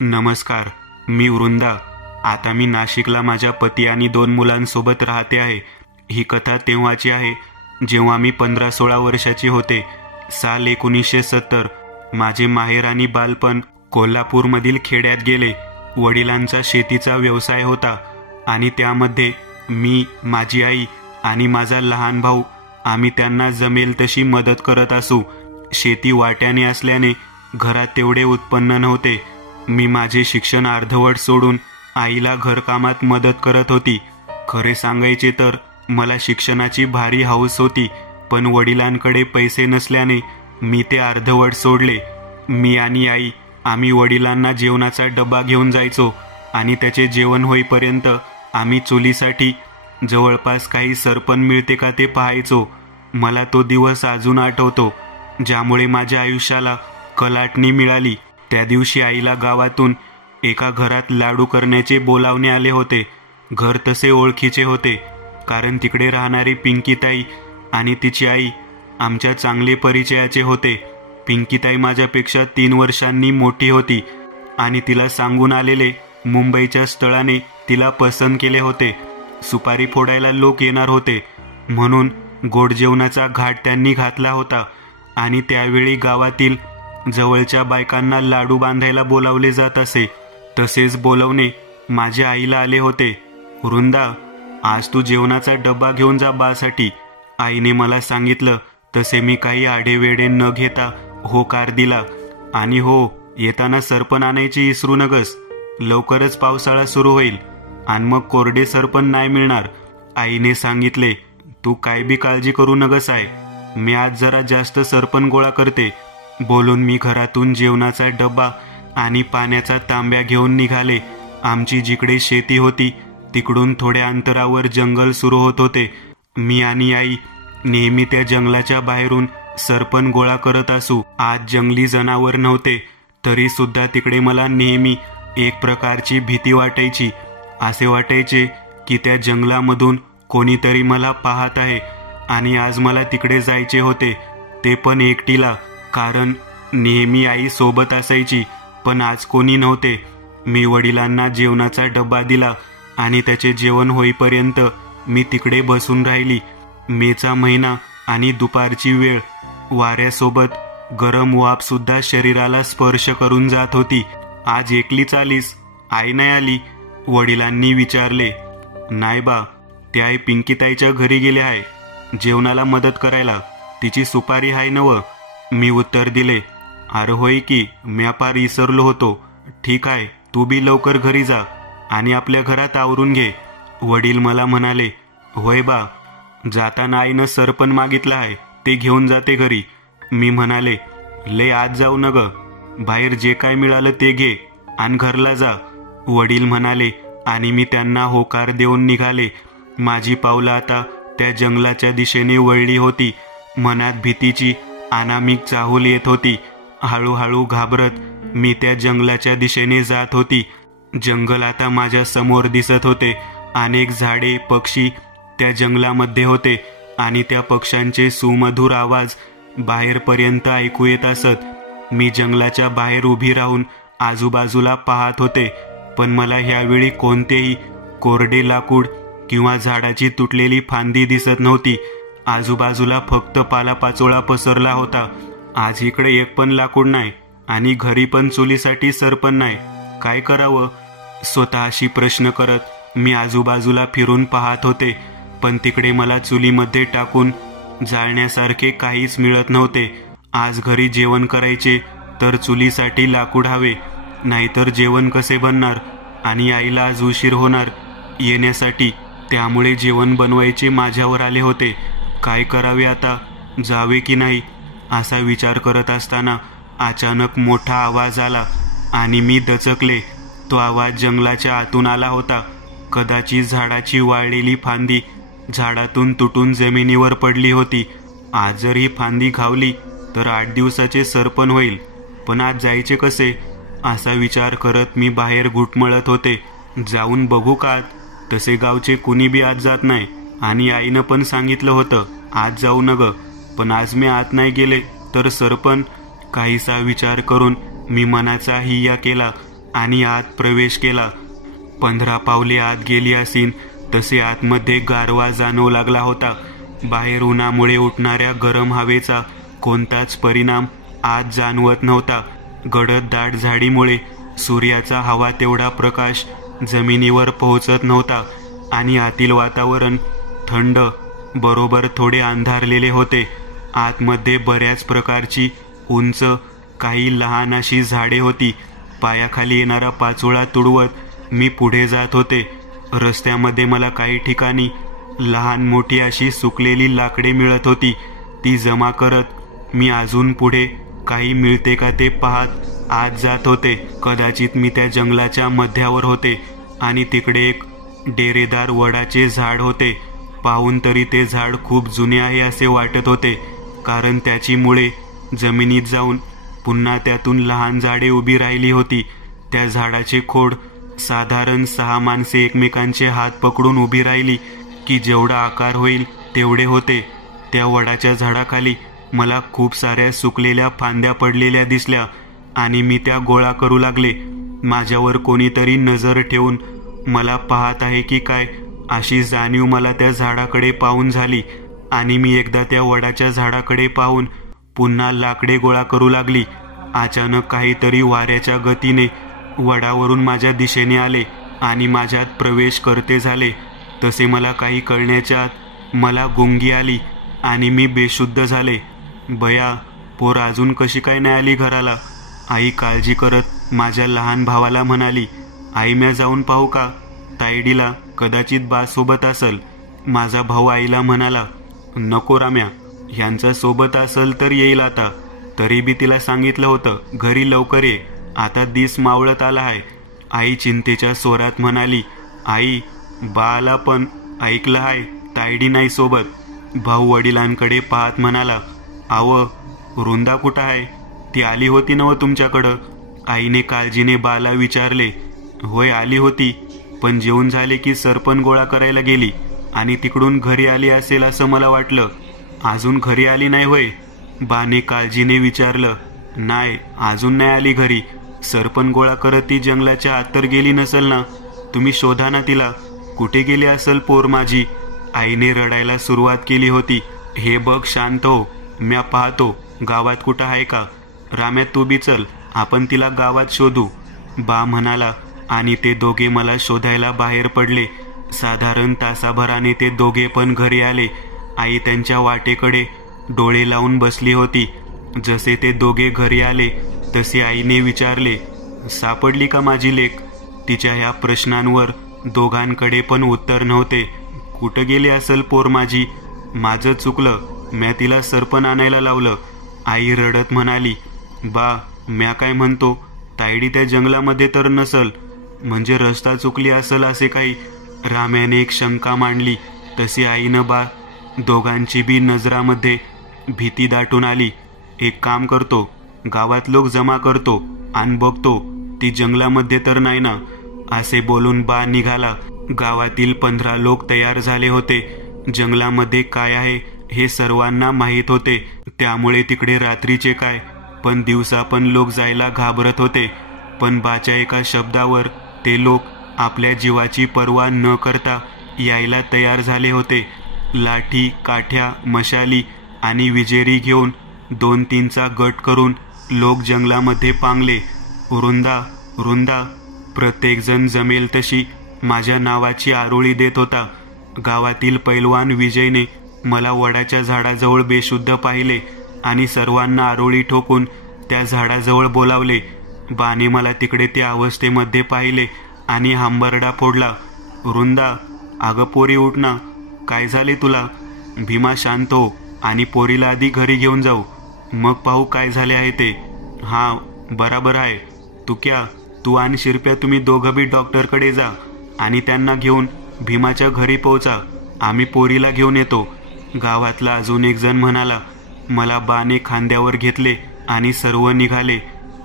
नमस्कार, मी वृंदा. आता मी नाशिकला माझ्या पती आणि 2 मुलांसोबत राहते आहे. ही कथा तेव्हाची आहे जेव्हा मी 15-16 वर्षाची होते. साल 1970. माझे माहेर आणि बालपण कोल्हापूरमधील खेड्यात गेले. वडिलांचा शेतीचा व्यवसाय होता आणि त्यामध्ये मी, माझी आई आणि माझा लहान भाऊ आम्ही त्यांना जमेल तशी मदत करत असू. शेती वाट्याने असल्याने घरात तेवढे उत्पन्न नव्हते. मी माझे शिक्षण अर्धवट सोडून आईला घरकामात मदत करत होती. खरे सांगायचे तर मला शिक्षणाची भारी हौस होती, पण वडिलांकडे पैसे नसल्याने मी ते अर्धवट सोडले. मी आणि आई आम्ही वडिलांना जेवणाचा डबा घेऊन जायचो आणि त्याचे जेवण होईपर्यंत आम्ही चुलीसाठी जवळपास काही सरपण मिळते का ते पाहायचो. मला तो दिवस अजून आठवतो, ज्यामुळे माझ्या आयुष्याला कलाटणी मिळाली. त्या दिवशी आईला गावातून एका घरात लाडू करण्याचे बोलावणे आले होते. घर तसे ओळखीचे होते, कारण तिकडे राहणारी पिंकीताई आणि तिची आई आमच्या चांगले परिचयाचे होते. पिंकीताई माझ्यापेक्षा 3 वर्षांनी मोठी होती आणि तिला सांगून आलेले मुंबईच्या स्थळाने तिला पसंत केले होते. सुपारी फोडायला लोक येणार होते म्हणून गोड जेवणाचा घाट त्यांनी घातला होता आणि त्यावेळी गावातील जवळच्या बायकांना लाडू बांधायला बोलावले जात असे. तसेच बोलवणे माझ्या आईला आले होते. वृंदा, आज तू जेवणाचा डबा घेऊन जा बासाठी, आईने मला सांगितलं. तसे मी काही आढेवेढे न घेता होकार दिला. आणि हो, येताना सरपण आणायची विसरू नगस. लवकरच पावसाळा सुरू होईल आणि मग कोरडे सरपण नाही मिळणार, आईने सांगितले. तू काय बी काळजी करू नगस आहे, मी आज जरा जास्त सरपण गोळा करते, बोलून मी घरातून जेवणाचा डबा आणि पाण्याचा तांब्या घेऊन निघाले. आमची जिकडे शेती होती तिकडून थोड्या अंतरावर जंगल सुरू होत होते. मी आणि आई नेहमी त्या जंगलाच्या बाहेरून सरपण गोळा करत असू. आज जंगली जनावर नव्हते, तरी सुद्धा तिकडे मला नेहमी एक प्रकारची भीती वाटायची. असे वाटायचे की त्या जंगलामधून कोणीतरी मला पाहत आहे आणि आज मला तिकडे जायचे होते, ते पण एकटीला. कारण नेहमी आई सोबत असायची, पण आज कोणी नव्हते. मी वडिलांना जेवणाचा डबा दिला आणि त्याचे जेवण होईपर्यंत मी तिकडे बसून राहिली. मेचा महिना आणि दुपारची वेळ, वाऱ्यासोबत गरम वाफ सुद्धा शरीराला स्पर्श करून जात होती. आज एकलीच आलीस? आई नाही आली? वडिलांनी विचारले. नाही बा, ते आई पिंकीताईच्या घरी गेले आहे जेवणाला मदत करायला, तिची सुपारी हाय नव, मी उत्तर दिले. अरे होय की, म्या पार विसरलो होतो. ठीक आहे, तू बी लवकर घरी जा आणि आपल्या घरात आवरून घे, वडील मला म्हणाले. होय बा, जाताना आईनं सरपण मागितलं आहे, ते घेऊन जाते घरी, मी म्हणाले. लय आज जाऊ न ग, बाहेर जे काय मिळालं ते घे आणि घरला जा, वडील म्हणाले. आणि मी त्यांना होकार देऊन निघाले. माझी पावलं आता त्या जंगलाच्या दिशेने वळली होती. मनात भीतीची अनामिक चाहूल येत होती. हळूहळू घाबरत मी त्या जंगलाच्या दिशेने जात होती. जंगल आता माझ्या समोर दिसत होते. अनेक झाडे, पक्षी त्या जंगलामध्ये होते आणि त्या पक्ष्यांचे सुमधुर आवाज बाहेरपर्यंत ऐकू येत असत. मी जंगलाच्या बाहेर उभी राहून आजूबाजूला पाहत होते, पण मला ह्यावेळी कोणतेही कोरडे लाकूड किंवा झाडाची तुटलेली फांदी दिसत नव्हती. आजूबाजूला फक्त पालापाचोळा पसरला होता. आज इकडे एक पण लाकूड नाही आणि घरी पण चुलीसाठी सरपण नाही. काय करावं, स्वतःशी प्रश्न करत मी आजूबाजूला फिरून पाहत होते, पण तिकडे मला चुलीमध्ये टाकून जाळण्यासारखे काहीच मिळत नव्हते. आज घरी जेवण करायचे तर चुलीसाठी लाकूड हवे, नाहीतर जेवण कसे बनणार आणि आईला आज उशीर होणार येण्यासाठी, त्यामुळे जेवण बनवायचे माझ्यावर आले होते. काय करावे आता, जावे की नाही असा विचार करत असताना अचानक मोठा आवाज आला आणि मी दचकले. तो आवाज जंगलाच्या आतून आला होता. कदाचित झाडाची वाळलेली फांदी झाडातून तुटून जमिनीवर पडली होती. आज जर ही फांदी घावली तर 8 दिवसाचे सरपण होईल, पण आज जायचे कसे असा विचार करत मी बाहेर घुटमळत होते. जाऊन बघू का? तसे गावचे कुणी बी आत जात नाही आणि आईनं पण सांगितलं होतं आज जाऊ नग, पण आज मी आत नाही गेले तर सरपण, काहीसा विचार करून मी मनाचा हिय्या केला आणि आत प्रवेश केला. 15 पावले आत गेली असीन तसे आतमध्ये गारवा जाणवू लागला होता. बाहेर उन्हामुळे उठणाऱ्या गरम हवेचा कोणताच परिणाम आत जाणवत नव्हता. गडद दाट झाडीमुळे सूर्याचा हवा तेवढा प्रकाश जमिनीवर पोहोचत नव्हता आणि आतील वातावरण थंड, बरोबर थोडे अंधारलेले होते. आतमध्ये बऱ्याच प्रकारची उंच, काही लहान अशी झाडे होती. पायाखाली येणारा पाचोळा तुडवत मी पुढे जात होते. रस्त्यामध्ये मला काही ठिकाणी लहान मोठी अशी सुकलेली लाकडे मिळत होती. ती जमा करत मी अजून पुढे काही मिळते का ते पाहत आत जात होते. कदाचित मी त्या जंगलाच्या मध्यावर होते आणि तिकडे एक डेरेदार वडाचे झाड होते. पाहून तरी ते झाड खूप जुने आहे असे वाटत होते, कारण त्याची मुळे जमिनीत जाऊन पुन्हा त्यातून लहान झाडे उभी राहिली होती. त्या झाडाचे खोड साधारण 6 माणसे एकमेकांचे हात पकडून उभी राहिली की जेवढा आकार होईल तेवढे होते. त्या वडाच्या झाडाखाली मला खूप साऱ्या सुकलेल्या फांद्या पडलेल्या दिसल्या आणि मी त्या गोळा करू लागले. माझ्यावर कोणीतरी नजर ठेवून मला पाहत आहे की काय अशी जाणीव मला त्या झाडाकडे पाहून झाली आणि मी एकदा त्या वडाच्या झाडाकडे पाहून पुन्हा लाकडे गोळा करू लागली. अचानक काहीतरी वाऱ्याच्या गतीने वडावरून माझ्या दिशेने आले आणि माझ्यात प्रवेश करते झाले. तसे मला काही कळण्याच्या आत मला गुंगी आली आणि मी बेशुद्ध झाले. बया, पोर अजून कशी काय नाही आली घराला? आई काळजी करत माझ्या लहान भावाला म्हणाली, आई म्या जाऊन पाहू का? तायडीला कदाचित बा सोबत असल. माझा भाऊ आईला म्हणाला, नको राम्या, ह्यांचा सोबत असल तर येईल आता. तरी बी तिला सांगितलं होतं घरी लवकर ये, आता दिस मावळत आला आहे. आई चिंतेच्या स्वरात म्हणाली, आई बा आला पण ऐकलं आहे तायडी नाही सोबत. भाऊ वडिलांकडे पाहत म्हणाला, आव वृंदा कुठं आहे? ती आली होती नव तुमच्याकडं? आईने काळजीने बाला विचारले. होय आली होती, पण जेवून झाले की सरपण गोळा करायला गेली आणि तिकडून घरी आली असेल असं मला वाटलं. अजून घरी आली नाही होय? बाने काळजीने विचारलं. नाही, अजून नाही आली घरी. सरपण गोळा करत ती जंगलाच्या आत तर गेली नसेल ना? तुम्ही शोधा ना तिला. कुठे गेली असेल पोर माझी? आईने रडायला सुरुवात केली होती. हे बघ शांत हो, म्या पाहतो गावात कुठं आहे का. राम्या तू बी चल, आपण तिला गावात शोधू, बा म्हणाला आणि ते दोघे मला शोधायला बाहेर पडले. साधारण तासाभराने ते दोघे पण घरी आले. आई त्यांच्या वाटेकडे डोळे लावून बसली होती. जसे ते दोघे घरी आले तसे आईने विचारले, सापडली का माझी लेक? तिच्या ह्या प्रश्नांवर दोघांकडे पण उत्तर नव्हते. कुठं गेली असेल पोर माझी? माझं चुकलं, म्या तिला सरपण आणायला लावलं. आई रडत म्हणाली, बा म्या काय म्हणतो, तायडी त्या जंगलामध्ये तर नसल, म्हणजे रस्ता चुकली असल असे काही. राम्याने एक शंका मांडली. तशी आईनं बा दोघांची बी नजरामध्ये भीती दाटून आली. एक काम करतो, गावात लोक जमा करतो आणि बघतो ती जंगलामध्ये तर नाही ना, असे बोलून बा निघाला. गावातील 15 लोक तयार झाले होते. जंगलामध्ये काय आहे हे सर्वांना माहीत होते, त्यामुळे तिकडे रात्रीचे काय पण दिवसा पण लोक जायला घाबरत होते. पण बाच्या एका शब्दावर ते लोक आपल्या जीवाची पर्वा न करता यायला तयार झाले होते. लाठी, काठ्या, मशाली आणि विजेरी घेऊन 2-3चा गट करून लोक जंगलामध्ये पांगले. वृंदा वृंदा, प्रत्येकजण जमेल तशी माझ्या नावाची आरोळी देत होता. गावातील पैलवान विजयने मला वडाच्या झाडाजवळ बेशुद्ध पाहिले आणि सर्वांना आरोळी ठोकून त्या झाडाजवळ बोलावले. बाने मला तिकडे त्या अवस्थेमध्ये पाहिले आणि हंबरडा फोडला. वृंदा, अगं पोरी उठ ना, काय झाले तुला? भीमा शांत हो आणि पोरीला आधी घरी घेऊन जाऊ, मग पाहू काय झाले आहे ते. हां बराबर आहे. तू आणि शिरप्या तुम्ही दोघं बी डॉक्टरकडे जा आणि त्यांना घेऊन भीमाच्या घरी पोहोचा, आम्ही पोरीला घेऊन येतो. गावातला अजून एक जण म्हणाला. मला बाने खांद्यावर घेतले आणि सर्व निघाले.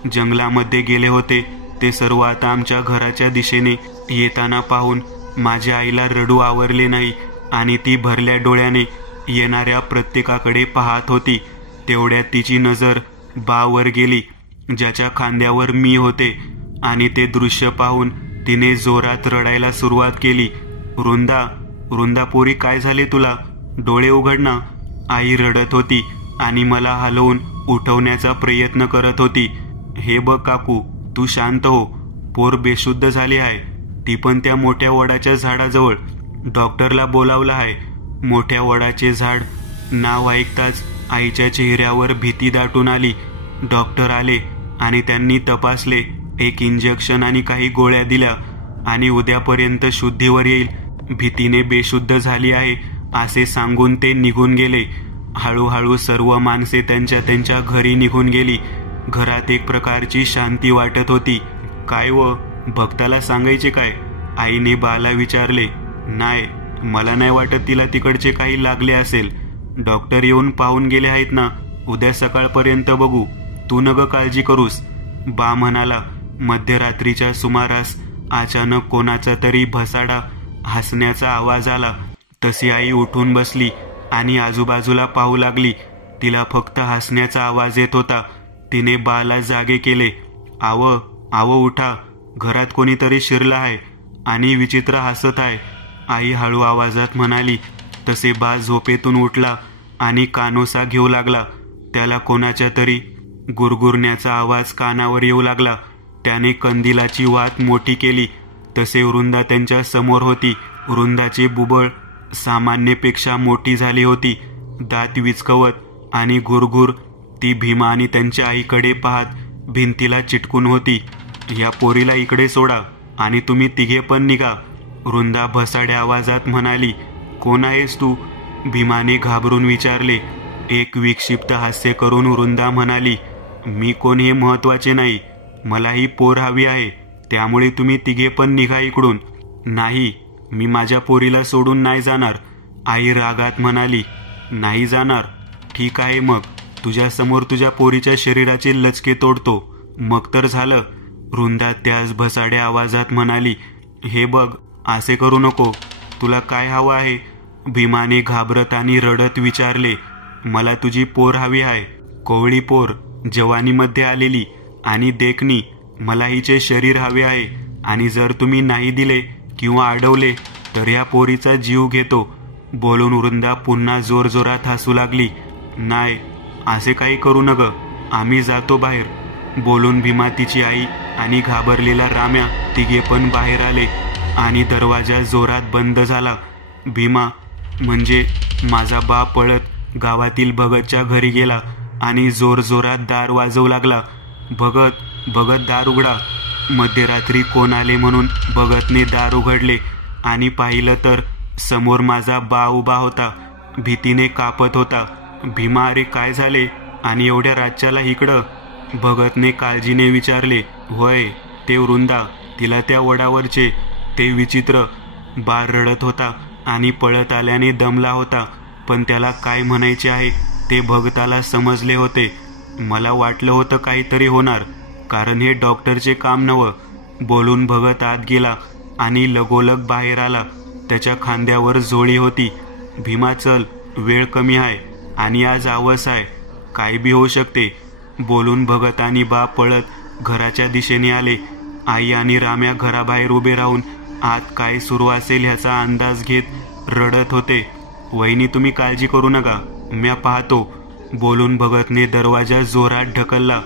जंगलामध्ये गेले होते ते सर्व आता आमच्या घराच्या दिशेने येताना पाहून माझ्या आईला रडू आवरले नाही आणि ती भरल्या डोळ्याने येणाऱ्या प्रत्येकाकडे पाहत होती. तेवढ्यात तिची नजर बावर गेली, ज्याच्या खांद्यावर मी होते. आणि ते दृश्य पाहून तिने जोरात रडायला सुरुवात केली. वृंदा, वृंदा पोरी, काय झाले तुला? डोळे उघड ना. आई रडत होती आणि मला हलवून उठवण्याचा प्रयत्न करत होती. हे बघ काकू, तू शांत हो. पोर बेशुद्ध झाली आहे. ती पण त्या मोठ्या वडाच्या झाडाजवळ. डॉक्टरला बोलावलं आहे. मोठ्या वडाचे झाड नाव ऐकताच आईच्या चेहऱ्यावर भीती दाटून आली. डॉक्टर आले आणि त्यांनी तपासले. एक इंजेक्शन आणि काही गोळ्या दिल्या आणि उद्यापर्यंत शुद्धीवर येईल. भीतीने बेशुद्ध झाली आहे असे सांगून ते निघून गेले. हळूहळू सर्व माणसे त्यांच्या घरी निघून गेली. घरात एक प्रकारची शांती वाटत होती. काय व भक्ताला सांगायचे काय? आईने बाला विचारले. नाही, मला नाही वाटत तिला तिकडचे काही लागले असेल. डॉक्टर येऊन पाहून गेले आहेत ना. उद्या सकाळपर्यंत बघू. तू नग काळजी करूस, बा म्हणाला. मध्यरात्रीच्या सुमारास अचानक कोणाचा तरी भसाडा हसण्याचा आवाज आला. तशी आई उठून बसली आणि आजूबाजूला पाहू लागली. तिला फक्त हसण्याचा आवाज येत होता. तिने बाला जागे केले. आव आव उठा, घरात कोणीतरी शिरला आहे आणि विचित्र हसत आहे, आई हळू आवाजात म्हणाली. तसे बा झोपेतून उठला आणि कानोसा घेऊ लागला. त्याला कोणाच्या तरी गुरगुरण्याचा आवाज कानावर येऊ लागला. त्याने कंदिलाची वात मोठी केली. तसे वृंदा त्यांच्या समोर होती. वृंदाची बुबळ सामान्यपेक्षा मोठी झाली होती. दात विचकवत आणि गुरगुर ती भीमा आणि त्यांच्या आईकडे पाहत भिंतीला चिटकून होती. या पोरीला इकडे सोडा आणि तुम्ही तिघे पण निघा, वृंदा भसाड्या आवाजात म्हणाली. कोण आहेस तू? भीमाने घाबरून विचारले. एक विक्षिप्त हास्य करून वृंदा म्हणाली. मी कोण हे महत्वाचे नाही. मला ही पोर हवी आहे, त्यामुळे तुम्ही तिघे पण निघा इकडून. नाही, मी माझ्या पोरीला सोडून नाही जाणार, आई रागात म्हणाली. नाही जाणार? ठीक आहे, मग तुझ्या समोर तुझ्या पोरीच्या शरीराचे लचके तोडतो, मग तर झालं, वृंदा त्याच भसाड्या आवाजात म्हणाली. हे बघ, असे करू नको. तुला काय हवं आहे? भीमाने घाबरत आणि रडत विचारले. मला तुझी पोर हवी आहे, कोवळी पोर, जवानीमध्ये आलेली आणि देखणी. मला हिचे शरीर हवे आहे आणि जर तुम्ही नाही दिले किंवा अडवले तर या पोरीचा जीव घेतो, बोलून वृंदा पुन्हा जोरजोरात हसू लागली. नाही, असे काही करू नग, आम्ही जातो बाहेर, बोलून भीमा, तिची आई आणि घाबरलेला राम्या तिघे पण बाहेर आले आणि दरवाजा जोरात बंद झाला. भीमा म्हणजे माझा बाप पळत गावातील भगतच्या घरी गेला आणि जोरजोरात दार वाजवू लागला. भगत, भगत, दार उघडा. मध्यरात्री कोण आले म्हणून भगतने दार उघडले आणि पाहिलं तर समोर माझा बा उभा होता. भीतीने कापत होता. भीमा, अरे काय झाले आणि एवढ्या रातच्याला इकडं? भगतने काळजीने विचारले. होय, ते वृंदा, तिला त्या वडावरचे ते विचित्र. बा रडत होता आणि पळत आल्याने दमला होता, पण त्याला काय म्हणायचे आहे ते भगताला समजले होते. मला वाटलं होतं काहीतरी होणार, कारण हे डॉक्टरचे काम नव्हं, बोलून भगत आत गेला आणि लगोलग बाहेर आला. त्याच्या खांद्यावर झोळी होती. भीमा, चल, वेळ कमी आहे आणि आज आवस आहे, काय बी होऊ शकते, बोलून भगत आणि बा पळत घराच्या दिशेने आले. आई आणि राम्या घराबाहेर उभे राहून आत काय सुरू असेल ह्याचा अंदाज घेत रडत होते. वहिनी, तुम्ही काळजी करू नका, म्या पाहतो, बोलून भगतने दरवाजा जोरात ढकलला.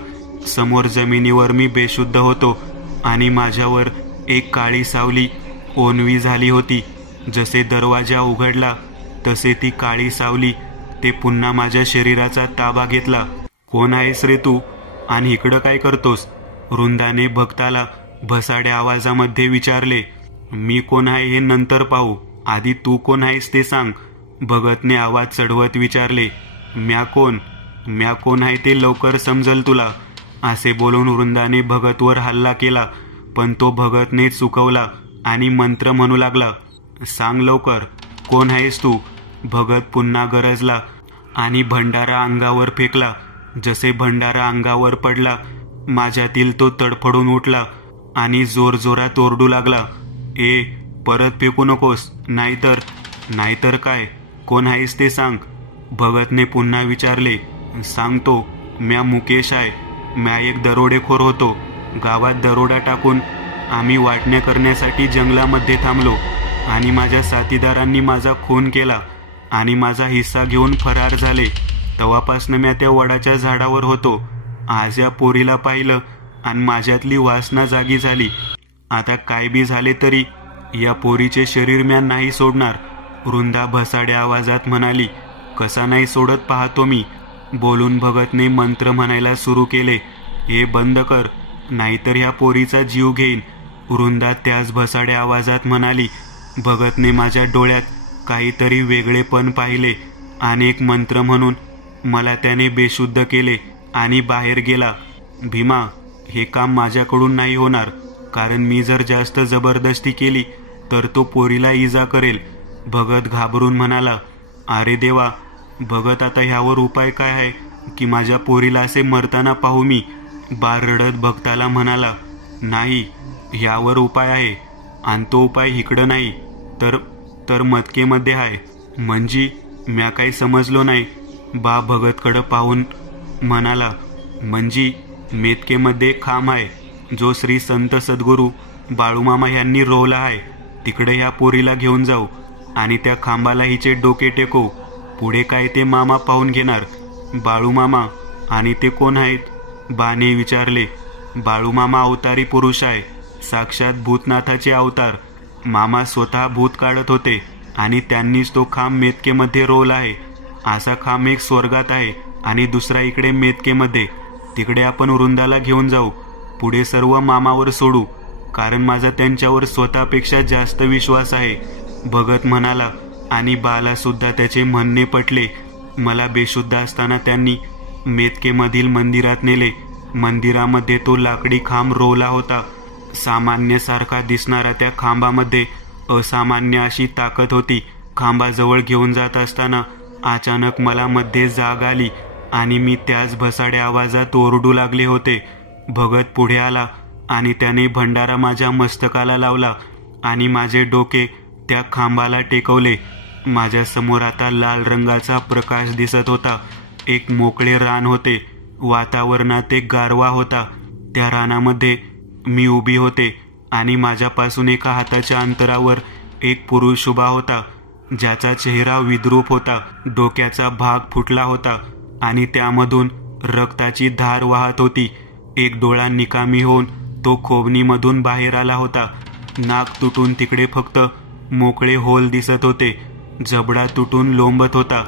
समोर जमिनीवर मी बेशुद्ध होतो आणि माझ्यावर एक काळी सावली ओनवी झाली होती. जसे दरवाजा उघडला तसे ती काळी सावली ते पुन्हा माझ्या शरीराचा ताबा घेतला. कोण आहेस रे तू आणि इकडं काय करतोस? वृंदाने भक्ताला भसाड्या आवाजामध्ये विचारले. मी कोण आहे हे नंतर पाहू, आधी तू कोण आहेस ते सांग, भगतने आवाज चढवत विचारले. म्या कोण आहे ते लवकर समजल तुला, असे बोलून वृंदाने भगतवर हल्ला केला, पण तो भगतने चुकवला आणि मंत्र म्हणू लागला. सांग लवकर, कोण आहेस तू? भगत पुन्हा गरजला आणि भंडारा अंगावर फेकला. जसे भंडारा अंगावर पडला, माझ्यातील तो तडफडून उठला आणि जोरजोरात ओरडू लागला. ए, परत फेकू नकोस, नाहीतर काय? कोण आहेस ते सांग, भगतने पुन्हा विचारले. सांगतो, म्या मुकेश आहे, म्या एक दरोडेखोर होतो, गावात दरोडा टाकून आम्ही वाटण्या करण्यासाठी जंगलामध्ये थांबलो आणि माझ्या साथीदारांनी माझा खून केला आणि माझा हिस्सा घेऊन फरार झाले. तेव्हापासनं मी त्या वडाच्या झाडावर होतो. आज या पोरीला पाहिलं आणि माझ्यातली वासना जागी झाली. आता काय बी झाले तरी या पोरीचे शरीर म्या नाही सोडणार. वृंदा भसाड्या आवाजात म्हणाली. कसा नाही सोडत पाहतो मी. बोलून भगतने मंत्र म्हणायला सुरू केले. हे बंद कर नाहीतर ह्या पोरीचा जीव घेईन. वृंदा त्याच भसाड्या आवाजात म्हणाली. भगतने माझ्या डोळ्यात काहीतरी वेगळेपण पाहिले आणि एक मंत्र म्हणून मला त्याने बेशुद्ध केले आणि बाहेर गेला. भीमा, हे काम माझ्याकडून नाही होणार, कारण मी जर जास्त जबरदस्ती केली तर तो पोरीला इजा करेल. भगत घाबरून म्हणाला. अरे देवा, भगत आता ह्यावर उपाय काय आहे की माझ्या पोरीला असे मरताना पाहू मी? बाळ रडत भक्ताला म्हणाला. नाही, ह्यावर उपाय आहे आणि तो उपाय इकडं नाही तर मटकेमध्ये आहे. म्हणजे म्या काही समजलो नाही. बा भगतकडं पाहून म्हणाला. म्हणजे मेतकेमध्ये खांब आहे जो श्री संत सद्गुरू बाळूमामा यांनी रोवला आहे. तिकडे ह्या पोरीला घेऊन जाऊ आणि त्या खांबाला हिचे डोके टेकवू. पुढे काय ते मामा पाहून घेणार. बाळूमामा आणि ते कोण आहेत? बाने विचारले. बाळूमामा अवतारी पुरुष आहे, साक्षात भूतनाथाचे अवतार. मामा स्वतः भूत काढत होते आणि त्यांनीच तो खांब मेतकेमध्ये रोवला आहे. असा खांब एक स्वर्गात आहे आणि दुसरा इकडे मेतकेमध्ये. तिकडे आपण वृंदाला घेऊन जाऊ. पुढे सर्व मामावर सोडू, कारण माझा त्यांच्यावर स्वतःपेक्षा जास्त विश्वास आहे. भगत म्हणाला. आणि बाला सुद्धा त्याचे म्हणणे पटले. मला बेशुद्ध असताना त्यांनी मेतकेमधील मंदिरात नेले. मंदिरामध्ये तो लाकडी खांब रोवला होता. सामान्यसारखा दिसणारा त्या खांबामध्ये असामान्य अशी ताकद होती. खांबाजवळ घेऊन जात असताना अचानक मला मध्ये जाग आली आणि मी त्याच भसाड्या आवाजात ओरडू लागले होते. भगत पुढे आला आणि त्याने भंडारा माझ्या मस्तकाला लावला आणि माझे डोके त्या खांबाला टेकवले. माझ्या समोर आता लाल रंगाचा प्रकाश दिसत होता. एक मोकळे रान होते. वातावरणात एक गारवा होता. त्या रानामध्ये मी उभी होते आणि माझ्यापासून एका हाताच्या अंतरावर एक पुरुष उभा होता, ज्याचा चेहरा विद्रूप होता. डोक्याचा भाग फुटला होता आणि त्यामधून रक्ताची धार वाहत होती. एक डोळा निकामी होऊन तो खोबणीमधून बाहेर आला होता. नाक तुटून तिकडे फक्त मोकळे होल दिसत होते. जबडा तुटून लोंबत होता.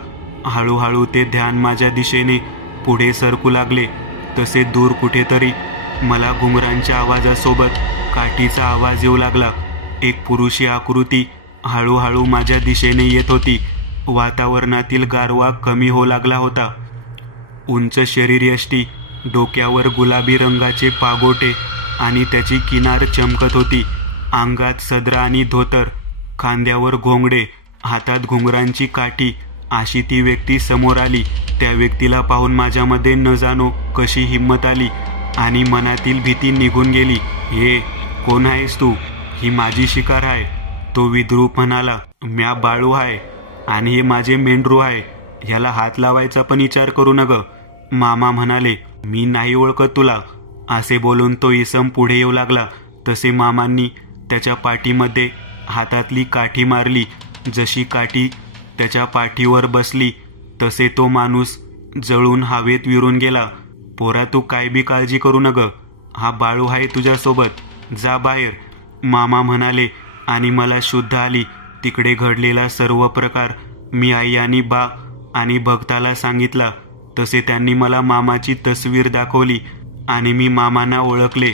हळूहळू ते ध्यान माझ्या दिशेने पुढे सरकू लागले. तसे दूर कुठेतरी मला घुंगरांच्या आवाजासोबत काठीचा आवाज येऊ लागला. एक पुरुषी आकृती हळूहळू माझ्या दिशेने येत होती. वातावरणातील गारवा कमी होऊ लागला होता. उंच शरीरयष्टी, डोक्यावर गुलाबी रंगाचे पागोटे आणि त्याची किनार चमकत होती. अंगात सदरा आणि धोतर, खांद्यावर घोंगडे, हातात घुंगरांची काठी अशी ती व्यक्ती समोर आली. त्या व्यक्तीला पाहून माझ्यामध्ये न जाणो कशी हिंमत आली आणि मनातील भीती निघून गेली. हे कोण आहेस तू? ही माझी शिकार आहे. तो विद्रूप म्हणाला. म्या बाळू आहे आणि हे माझे मेंढरू आहे. ह्याला हात लावायचा पण विचार करू नग. मामा म्हणाले. मी नाही ओळखत तुला. असे बोलून तो इसम पुढे येऊ लागला. तसे मामांनी त्याच्या पाठीमध्ये हातातली काठी मारली. जशी काठी त्याच्या पाठीवर बसली तसे तो माणूस जळून हवेत विरून गेला. पोरा, तू काय बी काळजी करू नग. हा बाळू आहे तुझ्यासोबत. जा बाहेर, मामा म्हणाले आणि मला शुद्ध आली. तिकडे घडलेला सर्व प्रकार मी आई आणि बा आणि भक्ताला सांगितला. तसे त्यांनी मला मामाची तस्वीर दाखवली आणि मी मामांना ओळखले.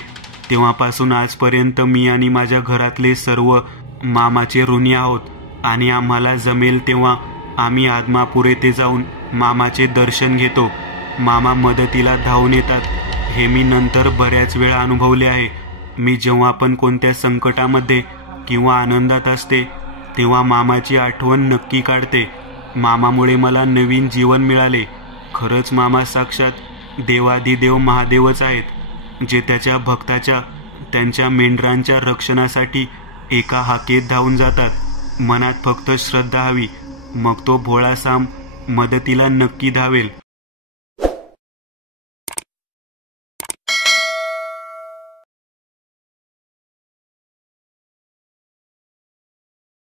तेव्हापासून आजपर्यंत मी आणि माझ्या घरातले सर्व मामाचे ऋणी आहोत आणि आम्हाला जमेल तेव्हा आम्ही आदमापूर येथे जाऊन मामाचे दर्शन घेतो. मामा मदतीला धावून येतात. हे मी नंतर बऱ्याच वेळा अनुभवले आहे. मी जेव्हा पण कोणत्या संकटामध्ये किंवा आनंदात असते तेव्हा मामाची आठवण नक्की काढते. मामामुळे मला नवीन जीवन मिळाले. खरंच मामा साक्षात देवादिदेव महादेवच आहेत, जे त्याच्या भक्ताच्या त्यांच्या मेंढरांच्या रक्षणासाठी एका हाकेत धावून जातात. मनात फक्त श्रद्धा हवी, मग तो भोळा साम मदतीला नक्की धावेल.